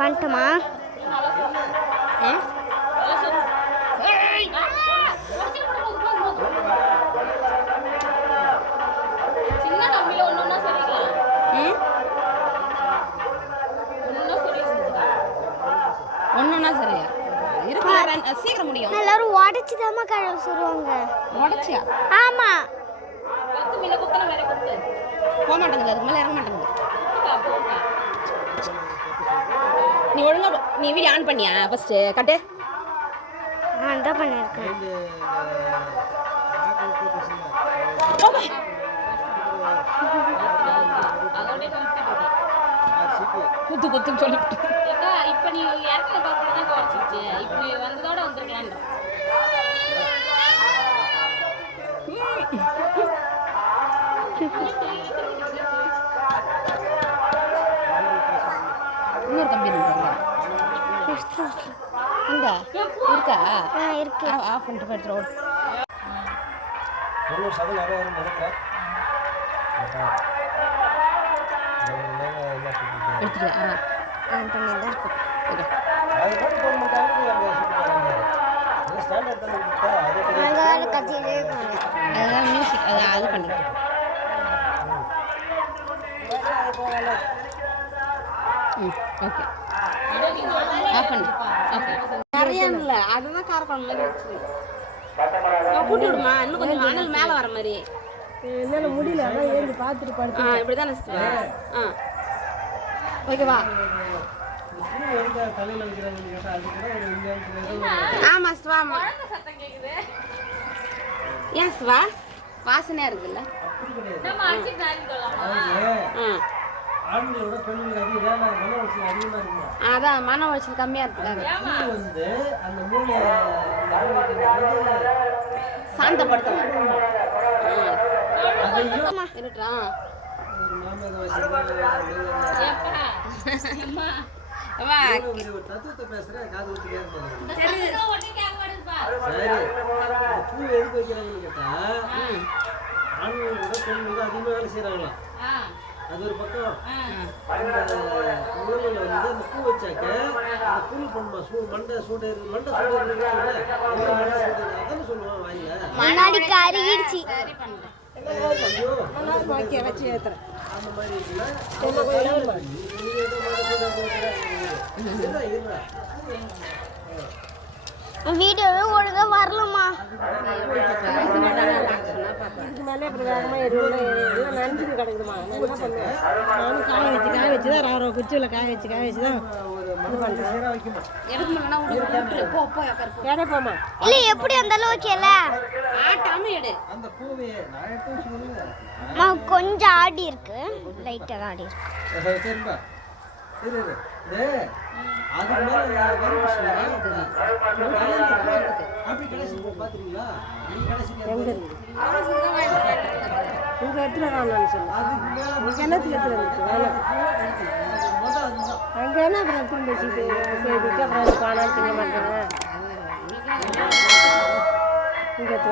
பண்ணட்டுமா? ஒன்றுனா சரியா இருக்கு. சீக்கிரம் முடியும். எல்லாரும் உடச்சிதாம்மா கழுவு சொல்லுவாங்க. உடச்சியா? ஆமா. போக மாட்டேங்குது, அதுக்கு மேலே இறங்க மாட்டேங்குது. நீ ஒழுங்கா நீ வீடியோ ஆன் பண்ணியா ஃபர்ஸ்ட் கட்டு? ஆன் தான் பண்ணிருக்கேன். குத்து குத்துன்னு சொல்லிட்டு இப்ப நீ இறக்கல பாக்குறதா குறைச்சிச்சு. இப்ப வந்ததோட வந்திருக்கேன். இன்னொரு கம்பெனி அங்க இருக்கா? இருக்கு. ஆஃப் பண்ணிட்டு போயிட்டு ரோடு எடுத்துட்டு ஆன் பண்ணி தான் இருக்கும். அழகான கத்தியிலே இருக்காங்க. அதுதான் மியூசிக். அது பண்ணிட்டு ஓகே ஆஃப் பண்ணு. ஓகே நிறைய இல்லை, அதுதான் காரக்குழம்புல வச்சு கூட்டி விடுமா. இன்னும் கொஞ்சம் அனல் மேலே வர மாதிரி. என்னால் முடியல, அதான் ஏறி பார்த்துட்டு படுத்து. இப்படி தானே ஓகேவா? ஆமாம் சிவா. ஏன் சிவா வாசனையா இருக்குல்ல? அதான் மன உளைச்சல் கம்மியா இருக்குல்ல, சாந்தப்படுத்தும். அது ஒரு பக்கம். அந்த ஊரில் வந்து அந்த பூ வச்சாக்க கூல் பண்ணுமா, மண்டை சூடு அதான சொல்லுவான் வாயில. முன்னாடி கருகிடுச்சு. வச்சு ஏத்துறேன் அந்த மாதிரி இருக்குல்ல. வீடியோவே ஒழுங்கா வரலமா. இதுக்கு மேலே இப்படி வேகமாக எல்லாம் நனைஞ்சிட்டு கிடக்குதுமா. நான் என்ன பண்ணுவேன், நானும் காய வச்சு தான் ராவ குச்சியில் காய வச்சு தான் இது பண்ணுறேன். போமா இல்ல எப்படி இருந்தாலும் ஓகேல. அந்த பூவே கொஞ்சம் ஆடி இருக்கு, லைட்டா ஆடி இருக்கு. சரிப்பா அதுக்கு மேலே அப்படி கடைசி பார்த்துருங்களா? எங்கே இருக்கு உங்கள் இடத்துல வேணாம்னு சொல்லு. அதுக்கு மேலே கிணத்துக்கு எடுத்துகிட்டு அங்கே என்ன அப்புறம் திரும்ப வச்சுட்டு செய்துட்டு அப்புறம் காணாமல் திங்க மாட்டேங்க. இங்கே எடுத்து